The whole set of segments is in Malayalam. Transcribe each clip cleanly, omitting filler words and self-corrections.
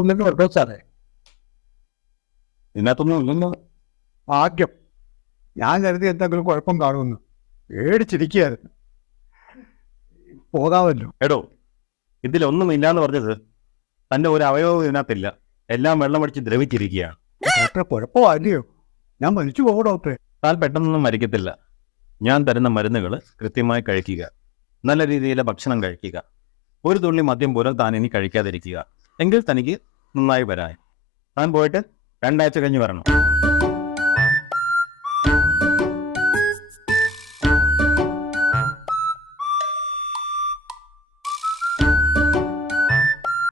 ഒന്നിട്ട് കുഴപ്പം സാറേ. ഇതിനകത്തൊന്നും ഇല്ലല്ലോ. ഭാഗ്യം. ഞാൻ കരുതി എന്തെങ്കിലും കുഴപ്പം കാണുമെന്ന്. പേടിച്ചിരിക്കുകയായിരുന്നു. പോകാമല്ലോ. എടോ, ഇതിലൊന്നും ഇല്ലാന്ന് പറഞ്ഞത് തന്റെ ഒരു അവയവം ഇതിനകത്തില്ല. എല്ലാം വെള്ളമടിച്ച് ദ്രവിച്ചിരിക്കുകയാണ്. ഡോക്ടറെ കുഴപ്പമല്ലയോ? ഞാൻ മരിച്ചു പോകും ഡോക്ടറെ. താൻ പെട്ടെന്നൊന്നും മരിക്കത്തില്ല. ഞാൻ തരുന്ന മരുന്നുകൾ കൃത്യമായി കഴിക്കുക, നല്ല രീതിയിലെ ഭക്ഷണം കഴിക്കുക, ഒരു തുള്ളി മദ്യം പോലും താൻ ഇനി കഴിക്കാതിരിക്കുക. എങ്കിൽ തനിക്ക് നന്നായി വരാൻ. താൻ പോയിട്ട് 2 ആഴ്ച കഴിഞ്ഞ് വരണം.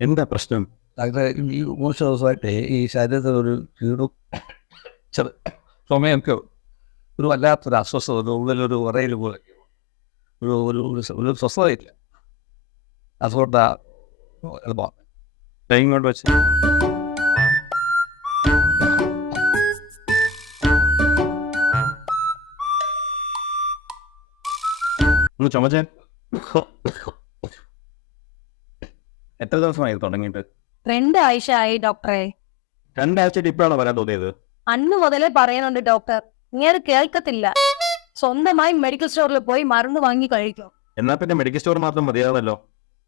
എന്താ പ്രശ്നം? ഡോക്ടറെ, ഈ 3 ദിവസമായിട്ട് ഈ ശരീരത്തിൽ ഒരു ചുമയൊക്കെ, ഒരു വല്ലാത്തൊരു അസ്വസ്ഥത, ഉള്ളിലൊരു വിറയൽ പോലെ, ഒരു സ്വസ്ഥതയില്ല. അതുകൊണ്ടാണ് ഇങ്ങോട്ട് വെച്ച് ഒന്ന് ചുമച്ചേ. എത്ര ദിവസമായി തുടങ്ങിയിട്ട്? 2 ആഴ്ച ആയി ഡോക്ടറെ. 2 ആഴ്ചയായിട്ട് ഇപ്പോഴാണോ വരാൻ തോന്നിയത്? അന്ന് മുതലേ പറയുന്നുണ്ട് ഡോക്ടർ, ഇങ്ങനെ കേൾക്കത്തില്ല. സ്വന്തമായി മെഡിക്കൽ സ്റ്റോറിൽ പോയി മരുന്ന് വാങ്ങി കഴിക്കും. എന്നാ പിന്നെ മെഡിക്കൽ സ്റ്റോർ മാത്രം മതിയാവുന്നല്ലോ,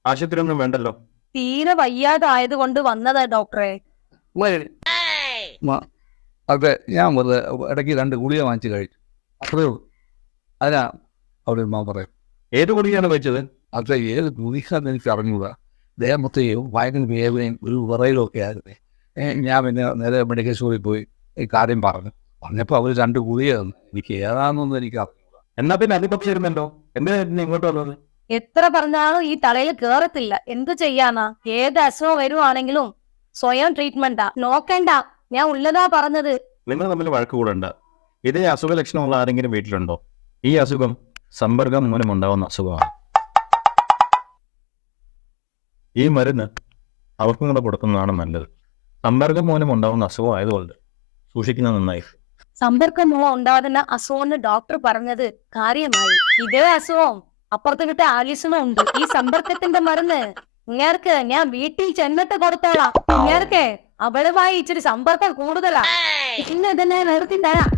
ആശുപത്രി ഒന്നും വേണ്ടല്ലോ. തീരെ വയ്യാതായത് കൊണ്ട് വന്നതാ ഡോക്ടറെ. അതെ, ഞാൻ വെറുതെ ഇടയ്ക്ക് 2 ഗുളിക വാങ്ങിച്ച് കഴിച്ചു, അത്രയേ ഉള്ളൂ. അതിനാ അവിടെ പറയും. ഏത് ഗുളികയാണ് കഴിച്ചത്? അതെ, ഏത് ഗുളികയെന്ന് എനിക്ക് അറിഞ്ഞൂടാ. ദേഹം മൊത്തം ഭയങ്കര വേദനയും ഒരു വിറയിലും ഒക്കെ ആയിരുന്നേ. ഞാൻ പിന്നെ നേരെ മെഡിക്കൽ സ്റ്റോറിൽ പോയി ഈ കാര്യം പറഞ്ഞപ്പോൾ അവർ 2 ഗുളിക തന്നു. എനിക്ക് ഏതാണെന്നൊന്നും എനിക്ക് അറിഞ്ഞൂടാ. എന്നാ പിന്നെ അതിപക്ഷിരുന്നല്ലോ, എന്തിനാ ഇങ്ങോട്ട് വന്നത്? എത്ര പറഞ്ഞാലും ഈ തലയിൽ കേറത്തില്ല. എന്ത് ചെയ്യാനാ? ഏത് അസുഖം വരുവാണെങ്കിലും സ്വയം ട്രീറ്റ്മെന്റാ, നോക്കണ്ട. ഞാൻ ഉള്ളതാ പറഞ്ഞത്. നിങ്ങൾ തമ്മിൽ വഴക്ക് കൂടണ്ട. ഇതേ അസുഖ ലക്ഷണമുള്ള ആരെങ്കിലും വീട്ടിലുണ്ടോ? ഈ അസുഖം സമ്പർക്കം മൂലം ഉണ്ടാവുന്ന അസുഖമാണ്. ഈ മരുന്ന് അവർക്കും കൂടെ കൊടുക്കുന്നതാണ് നല്ലത്. സമ്പർക്കം മൂലം ഉണ്ടാവുന്ന അസുഖം ആയതുകൊണ്ട് സൂക്ഷിക്കുന്നത് നന്നായി. സമ്പർക്കം മൂലം ഉണ്ടാകുന്ന അസുഖം ഡോക്ടർ പറഞ്ഞത് കാര്യമായി. ഇതേ അസുഖം അപ്പുറത്ത് വിട്ട ആലീസിനും ഉണ്ട്. ഈ സമ്പർക്കത്തിന്റെ മരുന്ന് ഇങ്ങേർക്ക് ഞാൻ വീട്ടിൽ ചെന്നിട്ട് കൊടുത്തോളാം. ഇങ്ങേർക്ക് അവളുമായി ഇച്ചിരി സമ്പർക്കം കൂടുതലാ. പിന്നെ ഇതന്നെ നിർത്തി തരാം.